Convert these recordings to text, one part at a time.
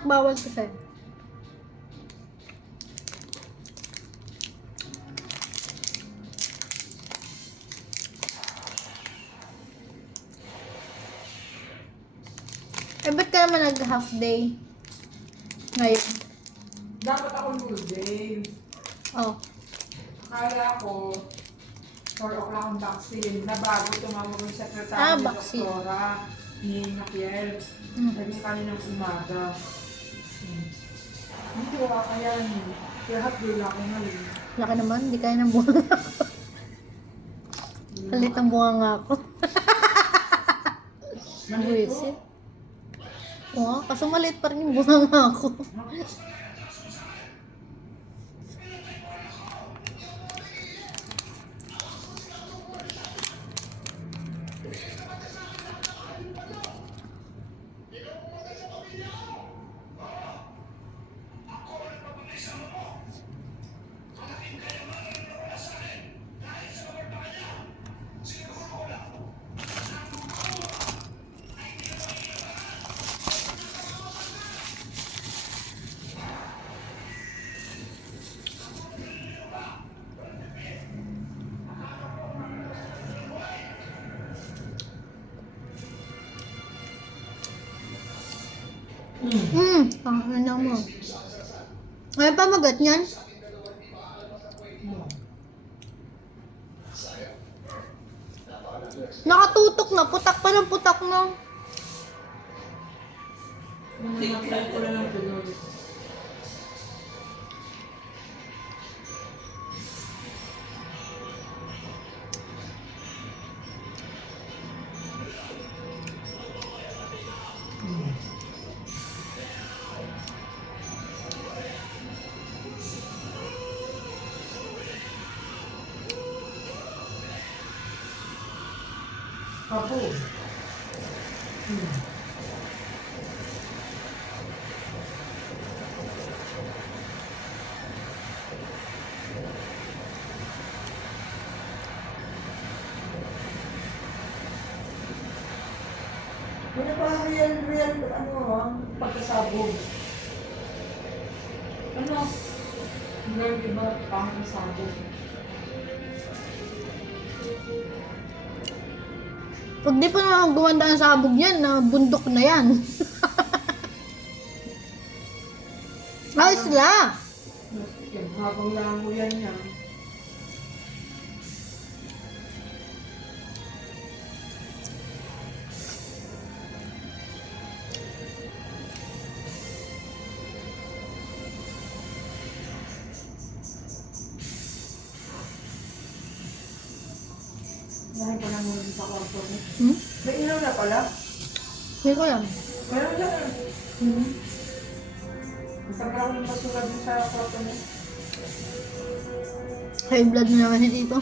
anak, bawal kasi. Eh, ba't ka naman nag-half day? Ngayon. Dapat ako full day. Oh. Akala ko, 4 o'clock ang vaccine. Na bago tumawag yung sekretary ni Vaccine. Doktora ni Nakiel. Naging kaninang umaga. Hindi ko kaya niyo. Kaya hapdo lang ako ngayon. Laki naman, hindi kaya ng bunga ako. Halit ang bunga nga ako. Buwisit. Oo, kaso maliit pa rin yung bunga nga ako. Ano mo? Ay, pamagat niyan? Nakatutok na, putak pa ng putak na. Tingnan ko lang ang tuloy. Apo. Ano pa real, pagkasabog? Ano? Girl, diba, pangkasabog? Pag di pa naman gumanda ang sabog niyan, na bundok na yan. Ayos na! Habang lango yan niya. Dahil ko lang muna sa kwarto mo. May ilaw na pala. Hindi ko yan. Meron lang. Pagka ako ng basura din sa kwarto mo. High blood na naman siya dito.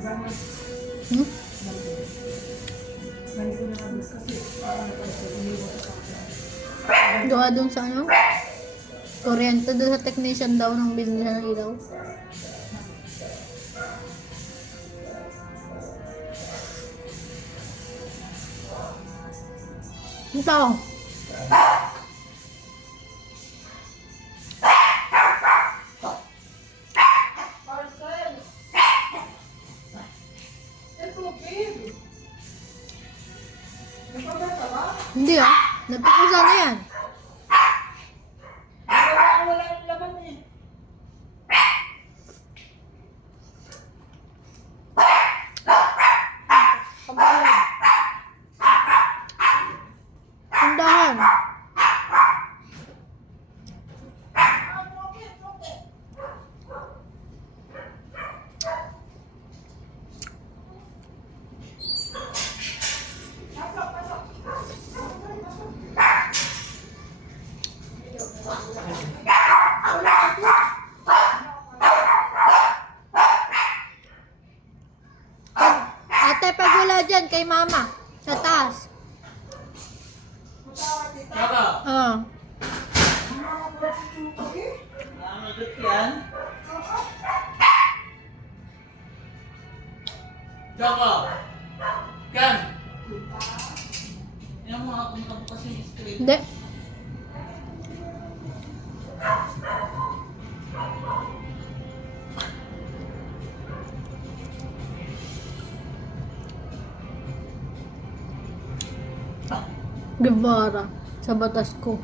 Diba nga? Ganito na namin kasi ano pa siya, umiwas sa akin. Gawa dun sa ano? Kuryente dun sa technician daw nang bilhin siya ng ilaw. Ito. Parcel! Ito, babe! Nagpabata ba? Hindi ah. Nagpakusa na yan. Wala yung laman eh. Tindahan. Ate, pag wala dyan, kay mama. Sa taas. Kaka, Ah. namagot yan? Kaka, kan? Yung mga punta ko kasi straight. Hindi. Guevara. Sa batas ko.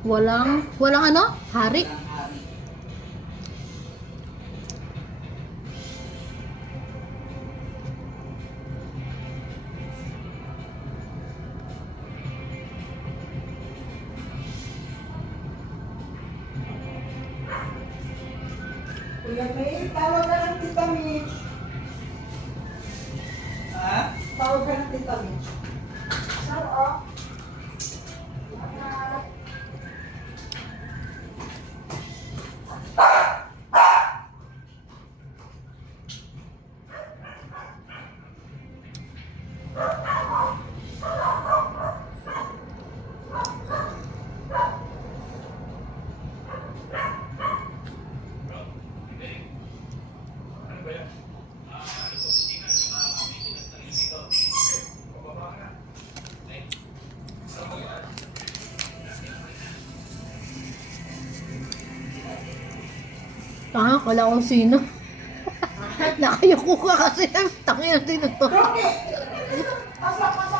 Walang ano? Hari? Ang hari. Kuya May, tawag ka ng Tita Mitch. Ha? Tawag ka ng Tita Mitch. Sir, oh. Wala akong sino. Nakayuko ka kasi. Tangin na sino to. Rocky! Pasok, pasok!